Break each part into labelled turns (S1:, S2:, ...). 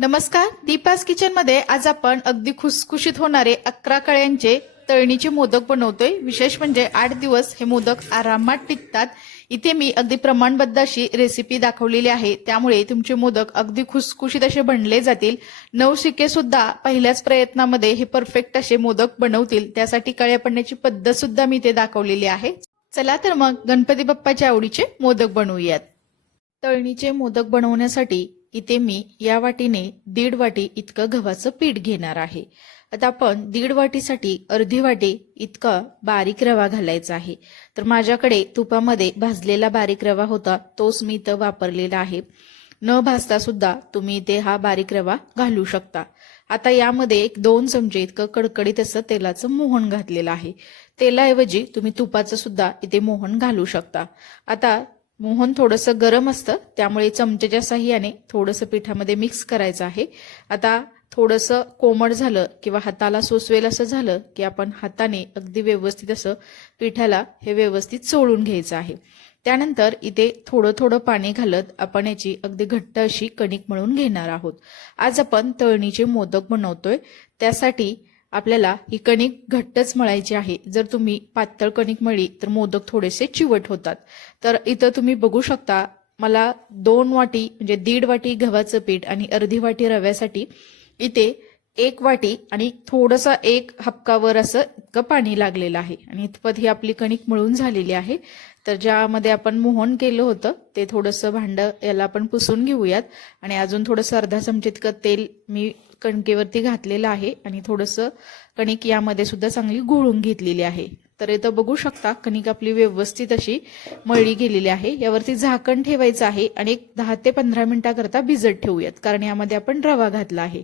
S1: नमस्कार दीपास किचनमध्ये आज आपण अगदी खुसखुशीत होणारे अकरा कळ्यांचे तळणीचे मोदक बनवतोय. विशेष म्हणजे आठ दिवस हे मोदक आरामात टिकतात. इथे मी अगदी प्रमाणबद्ध अशी रेसिपी दाखवलेली आहे. त्यामुळे तुमचे मोदक अगदी खुसखुशीत असे बनले जातील. नवशिके सुद्धा पहिल्याच प्रयत्नामध्ये हे परफेक्ट असे मोदक बनवतील. त्यासाठी कळ्या पडण्याची पद्धत सुद्धा मी ते दाखवलेली आहे. चला तर मग गणपती बाप्पाच्या आवडीचे मोदक बनवूयात. तळणीचे मोदक बनवण्यासाठी इथे मी या वाटीने दीड वाटी इतकं गव्हाचं पीठ घेणार आहे. आता आपण दीड वाटीसाठी अर्धी वाटी इतका बारीक रवा घालायचा आहे. तर माझ्याकडे तुपामध्ये भाजलेला बारीक रवा होता तोच मी इथं वापरलेला आहे. न भाजता सुद्धा तुम्ही इथे हा बारीक रवा घालू शकता. आता यामध्ये एक दोन चमचे इतकं कडकडीत असं तेलाचं मोहन घातलेलं आहे. तेलाऐवजी तुम्ही तुपाचं सुद्धा इथे मोहन घालू शकता. आता मोहन थोडंसं गरम असतं त्यामुळे चमच्याच्या साह्याने थोडंसं पिठामध्ये मिक्स करायचं आहे. आता थोडंसं कोमट झालं किंवा हाताला सोसवेल असं झालं की आपण हाताने अगदी व्यवस्थित असं पिठाला हे व्यवस्थित चोळून घ्यायचं आहे. त्यानंतर इथे थोडं थोडं पाणी घालत आपण याची अगदी घट्ट अशी कणिक मळून घेणार आहोत. आज आपण तळणीचे मोदक बनवतोय. त्यासाठी आपल्याला ही कणिक घट्टच मळायची आहे. जर तुम्ही पातळ कणिक मळली तर मोदक थोडेसे चिवट होतात. तर इथं तुम्ही बघू शकता मला दोन वाटी म्हणजे दीड वाटी गव्हाचं पीठ आणि अर्धी वाटी रव्यासाठी इथे एक वाटी आणि थोडंसं एक हपकावर असं इतकं पाणी लागलेलं आहे. आणि इतपत ही आपली कणिक मळून झालेली आहे. तर ज्यामध्ये आपण मोहन केलं होतं ते थोडंसं भांडं याला आपण पुसून घेऊयात. आणि अजून थोडंसं अर्धा चमचे इतकं तेल मी कणकेवरती घातलेलं आहे. आणि थोडंसं कणिक यामध्ये सुद्धा चांगली घोळून घेतलेली आहे. तर इथं बघू शकता कणिक आपली व्यवस्थित अशी मळली गेलेली आहे. यावरती झाकण ठेवायचं आहे आणि एक दहा ते पंधरा मिनिटाकरता भिजत ठेवूयात कारण यामध्ये आपण रवा घातला आहे.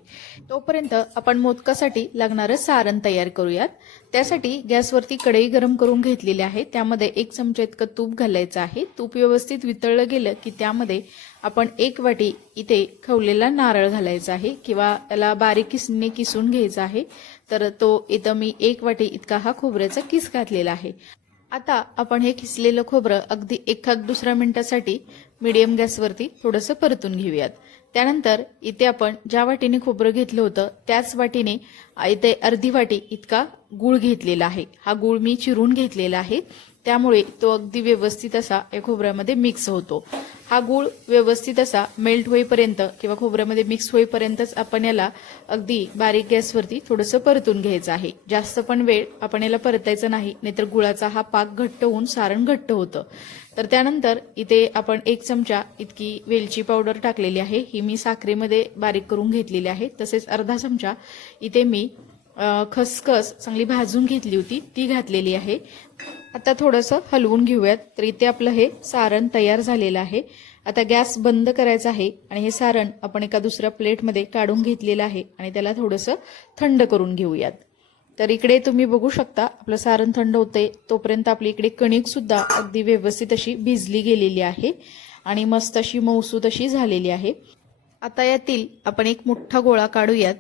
S1: तोपर्यंत आपण मोदकासाठी लागणारं सारण तयार करूयात. त्यासाठी गॅसवरती कढई गरम करून घेतलेली आहे. त्यामध्ये एक चमचा इतकं तूप घालायचं आहे. तूप व्यवस्थित वितळलं गेलं की त्यामध्ये आपण एक वाटी इथे खवलेला नारळ घालायचा आहे किंवा त्याला बारीक किसने किसून घ्यायचा आहे तर तो इथं मी एक वाटी इतका हा खोबऱ्याचा किस घातलेला आहे. आता आपण हे किसलेलं खोबरं अगदी एखाद दुसऱ्या मिनिटासाठी मीडियम गॅसवरती थोडंसं परतून घेऊयात. त्यानंतर इथे आपण ज्या वाटीने खोबरं घेतलं होतं त्याच वाटीने इथे अर्धी वाटी इतका गूळ घेतलेला आहे. हा गूळ मी चिरून घेतलेला आहे. त्यामुळे तो अगदी व्यवस्थित असा या खोबऱ्यामध्ये मिक्स होतो. हा गूळ व्यवस्थित असा मेल्ट होईपर्यंत किंवा खोबऱ्यामध्ये मिक्स होईपर्यंतच आपण याला अगदी बारीक गॅसवरती थोडंसं परतून घ्यायचं आहे. जास्त पण वेळ आपण याला परतायचं नाही नाहीतर गुळाचा हा पाक घट्ट होऊन सारण घट्ट होतं. तर त्यानंतर इथे आपण एक चमचा इतकी वेलची पावडर टाकलेली आहे. ही मी साखरेमध्ये बारीक करून घेतलेली आहे. तसेच अर्धा चमचा इथे मी खसखस चांगली भाजून घेतली होती ती घातलेली आहे. आता थोडंसं हलवून घेऊयात. तर इथे आपलं हे सारण तयार झालेलं आहे. आता गॅस बंद करायचा आहे आणि हे सारण आपण एका दुसऱ्या प्लेटमध्ये काढून घेतलेलं आहे आणि त्याला थोडंसं थंड करून घेऊयात. तर इकडे तुम्ही बघू शकता आपलं सारण थंड होते तोपर्यंत आपली इकडे कणिकसुद्धा अगदी व्यवस्थित अशी भिजली गेलेली आहे आणि मस्त अशी मऊसूत अशी झालेली आहे. आता यातील आपण एक मोठा गोळा काढूयात.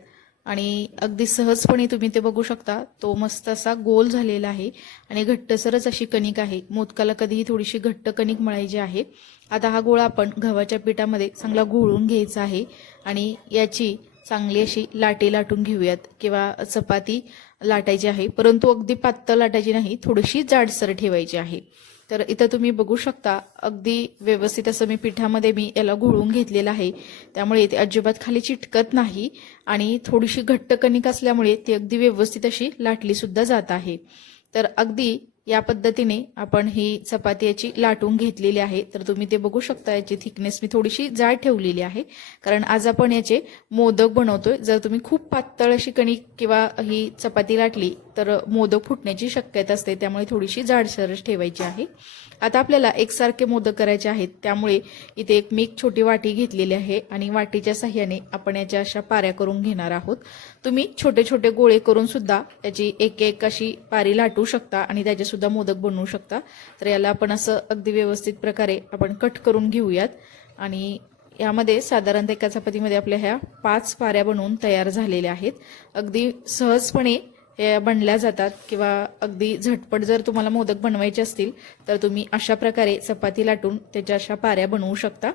S1: आणि अगदी सहजपणे तुम्ही ते बघू शकता. तो मस्त असा गोल झालेला आहे आणि घट्टसरच अशी कणिक आहे. मोदकाला कधीही थोडीशी घट्ट कणिक मळायची आहे. आता हा गोळा आपण गव्हाच्या पिठामध्ये चांगला घोळून घ्यायचा आहे आणि याची चांगली अशी लाटे लाटून घेऊयात किंवा चपाती लाटायची आहे. परंतु अगदी पातळ लाटायची नाही थोडीशी जाडसर ठेवायची आहे. तर इथं तुम्ही बघू शकता अगदी व्यवस्थित असं मी पिठामध्ये मी याला घोळून घेतलेलं आहे. त्यामुळे ते अजिबात खाली चिटकत नाही आणि थोडीशी घट्ट कणिक असल्यामुळे ती अगदी व्यवस्थित अशी लाटली सुद्धा जात आहे. तर अगदी या पद्धतीने आपण ही चपाती याची लाटून घेतलेली आहे. तर तुम्ही ते बघू शकता याची थिकनेस मी थोडीशी जाड ठेवलेली आहे. कारण आज आपण याचे मोदक बनवतोय. जर तुम्ही खूप पातळ अशी कणिक किंवा ही चपाती लाटली तर मोदक फुटण्याची शक्यता असते त्यामुळे थोडीशी जाडसरच ठेवायची आहे. आता आपल्याला एकसारखे मोदक करायचे आहेत त्यामुळे इथे एक मी एक छोटी वाटी घेतलेली आहे आणि वाटीच्या साह्याने आपण याच्या अशा पाऱ्या करून घेणार आहोत. तुम्ही छोटे छोटे गोळे करून सुद्धा याची एक एक अशी पारी लाटू शकता आणि त्याचे सुद्धा मोदक बनवू शकता. तर याला आपण असं अगदी व्यवस्थित प्रकारे आपण कट करून घेऊयात. आणि यामध्ये साधारणतः एका चपातीमध्ये आपल्या ह्या पाच पाऱ्या बनवून तयार झालेल्या आहेत. अगदी सहजपणे हे बनल्या जातात किंवा अगदी झटपट जर तुम्हाला मोदक बनवायचे असतील तर तुम्ही अशा प्रकारे चपाती लाटून त्याच्या अशा पाऱ्या बनवू शकता.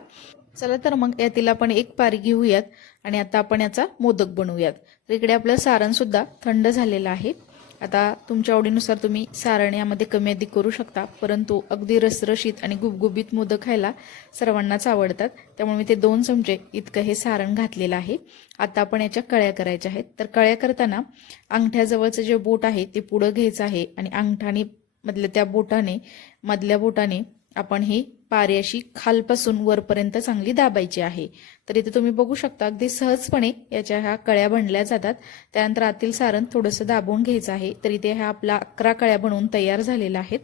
S1: चला तर मग यातील आपण एक पारी घेऊयात आणि आता आपण याचा मोदक बनवूयात. तर इकडे आपलं सारण सुद्धा थंड झालेलं आहे. आता तुमच्या आवडीनुसार तुम्ही सारण यामध्ये कमी अधिक करू शकता परंतु अगदी रसरशीत आणि गुबगुबीत मोदक खायला सर्वांनाच आवडतात. त्यामुळे मी ते दोन चमचे इतकं हे सारण घातलेलं आहे. आता आपण याच्या कळ्या करायच्या आहेत. तर कळ्या करताना अंगठ्याजवळचं जे बोट आहे ते पुढं घ्यायचं आहे आणि अंगठाने मधल्या त्या बोटाने मधल्या बोटाने आपण ही पारी अशी खालपासून वरपर्यंत चांगली दाबायची आहे. तर इथे तुम्ही बघू शकता अगदी सहजपणे याच्या ह्या कळ्या बनल्या जातात. त्यानंतर आतील सारण थोडंसं दाबून घ्यायचं आहे. तर इथे ह्या आपला अकरा कळ्या बनवून तयार झालेल्या आहेत.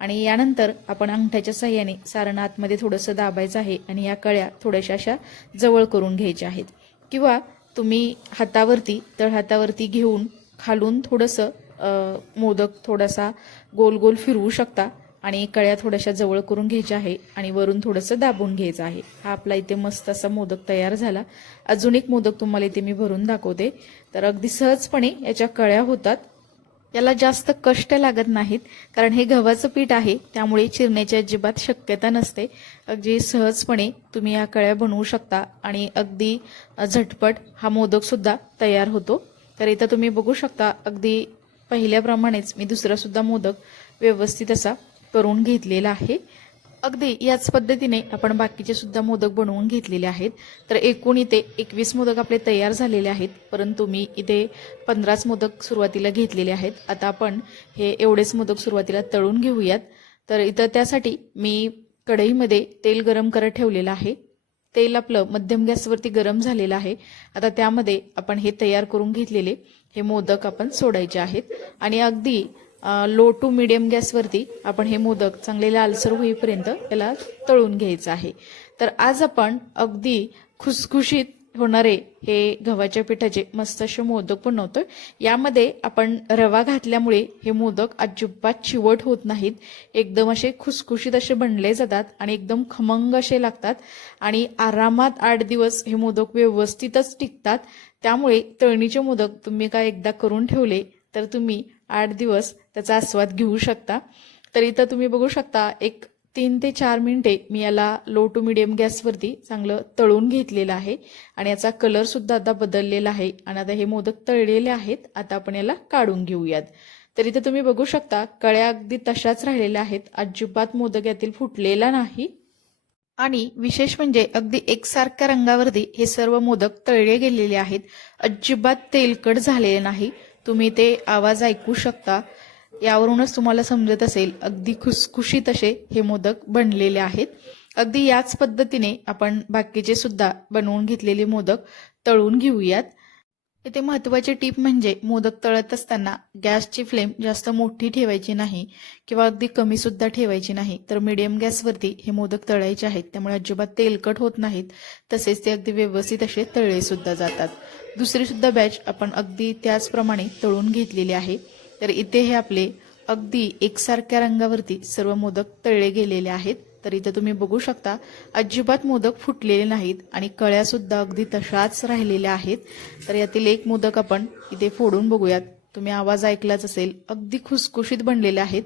S1: आणि यानंतर आपण अंगठ्याच्या साह्याने सारण आतमध्ये थोडंसं दाबायचं आहे आणि या कळ्या थोड्याशा अशा जवळ करून घ्यायच्या आहेत. किंवा तुम्ही हातावरती तळहातावरती घेऊन खालून थोडंसं मोदक थोडासा गोल गोल फिरवू शकता. आणि कळ्या थोड्याशा जवळ करून घ्यायच्या आहे आणि वरून थोडंसं दाबून घ्यायचं आहे. हा आपला इथे मस्त असा मोदक तयार झाला. अजून एक मोदक तुम्हाला इथे मी भरून दाखवते. तर अगदी सहजपणे याच्या कळ्या होतात. याला जास्त कष्ट लागत नाहीत कारण हे गव्हाचं पीठ आहे त्यामुळे चिरण्याची अजिबात शक्यता नसते. अगदी सहजपणे तुम्ही या कळ्या बनवू शकता आणि अगदी झटपट हा मोदकसुद्धा तयार होतो. तर इथं तुम्ही बघू शकता अगदी पहिल्याप्रमाणेच मी दुसरासुद्धा मोदक व्यवस्थित असा करून घेतलेला आहे. अगदी याच पद्धतीने आपण बाकीचे सुद्धा मोदक बनवून घेतलेले आहेत. तर एकूण इथे एकवीस मोदक आपले तयार झालेले आहेत. परंतु मी इथे पंधराच मोदक सुरुवातीला घेतलेले आहेत. आता आपण हे एवढेच मोदक सुरुवातीला तळून घेऊयात. तर इथं त्यासाठी मी कढईमध्ये तेल गरम करत ठेवलेलं आहे. तेल आपलं मध्यम गॅसवरती गरम झालेलं आहे. आता त्यामध्ये आपण हे तयार करून घेतलेले हे मोदक आपण सोडायचे आहेत. आणि अगदी लो टू मिडियम गॅसवरती आपण हे मोदक चांगले लालसर होईपर्यंत याला तळून घ्यायचं आहे. तर आज आपण अगदी खुसखुशीत होणारे हे गव्हाच्या पिठाचे मस्त असे मोदक बनवतोय. यामध्ये आपण रवा घातल्यामुळे हे मोदक अजिबात चिवट होत नाहीत. एकदम असे खुसखुशीत असे बनले जातात आणि एकदम खमंग असे लागतात आणि आरामात आठ दिवस हे मोदक व्यवस्थितच टिकतात. त्यामुळे तळणीचे मोदक तुम्ही काय एकदा करून ठेवले तर तुम्ही आठ दिवस त्याचा आस्वाद घेऊ शकता. तर इथं तुम्ही बघू शकता एक तीन ते चार मिनिटे मी याला लो टू मिडियम गॅसवरती चांगलं तळून घेतलेलं आहे. आणि याचा कलरसुद्धा आता बदललेला आहे. आणि आता हे मोदक तळलेले आहेत. आता आपण याला काढून घेऊयात. तर इथे तुम्ही बघू शकता कळ्या अगदी तशाच राहिलेल्या आहेत. अजिबात मोदक यातील फुटलेला नाही. आणि विशेष म्हणजे अगदी एकसारख्या रंगावरती हे सर्व मोदक तळले गेलेले आहेत. अजिबात तेलकट झालेले नाही. तुम्ही ते आवाज ऐकू शकता. यावरूनच तुम्हाला समजत असेल अगदी खुसखुशीत असे हे मोदक बनलेले आहेत. अगदी याच पद्धतीने आपण बाकीचे सुद्धा बनवून घेतलेले मोदक तळून घेऊयात. इथे महत्वाची टीप म्हणजे मोदक तळत असताना गॅसची फ्लेम जास्त मोठी ठेवायची नाही किंवा अगदी कमी सुद्धा ठेवायची नाही. तर मीडियम गॅसवरती हे मोदक तळायचे आहेत. त्यामुळे अजिबात तेलकट होत नाहीत. तसेच ते अगदी व्यवस्थित असे तळले सुद्धा जातात. दुसरी सुद्धा बॅच आपण अगदी त्याचप्रमाणे तळून घेतलेली आहे. तर इथे हे आपले अगदी एकसारख्या रंगावरती सर्व मोदक तळले गेलेले आहेत. तर इथे तुम्ही बघू शकता अजिबात मोदक फुटलेले नाहीत आणि कळ्या सुद्धा अगदी तशाच राहिलेल्या आहेत. तर यातील एक मोदक आपण इथे फोडून बघूयात. तुम्ही आवाज ऐकलाच असेल अगदी खुसखुशीत बनलेले आहेत.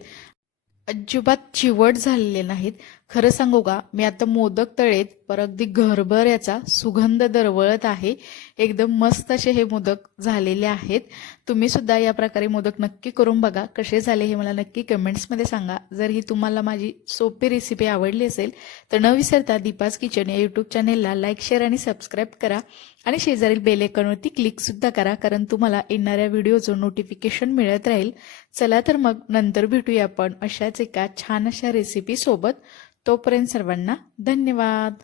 S1: अजिबात चिवट झालेले नाहीत. खरं सांगू का? मी आता मोदक तळेत पर अगदी घरभर याचा सुगंध दरवळत आहे. एकदम मस्त असे हे मोदक झालेले आहेत. तुम्ही सुद्धा या प्रकारे मोदक नक्की करून बघा. कसे झाले हे मला नक्की कमेंट्समध्ये सांगा. जर ही तुम्हाला माझी सोपी रेसिपी आवडली असेल तर न विसरता दीपाज किचन या यूट्यूब चॅनेलला लाईक शेअर आणि सबस्क्राईब करा. आणि शेजारील बेल आयकॉनवरती करा कारण तुम्हाला येणाऱ्या व्हिडिओचं नोटिफिकेशन मिळत राहील. चला तर मग नंतर भेटूया आपण अशाच एका छान अशा रेसिपीसोबत तोपर्यंत सर्वांना धन्यवाद.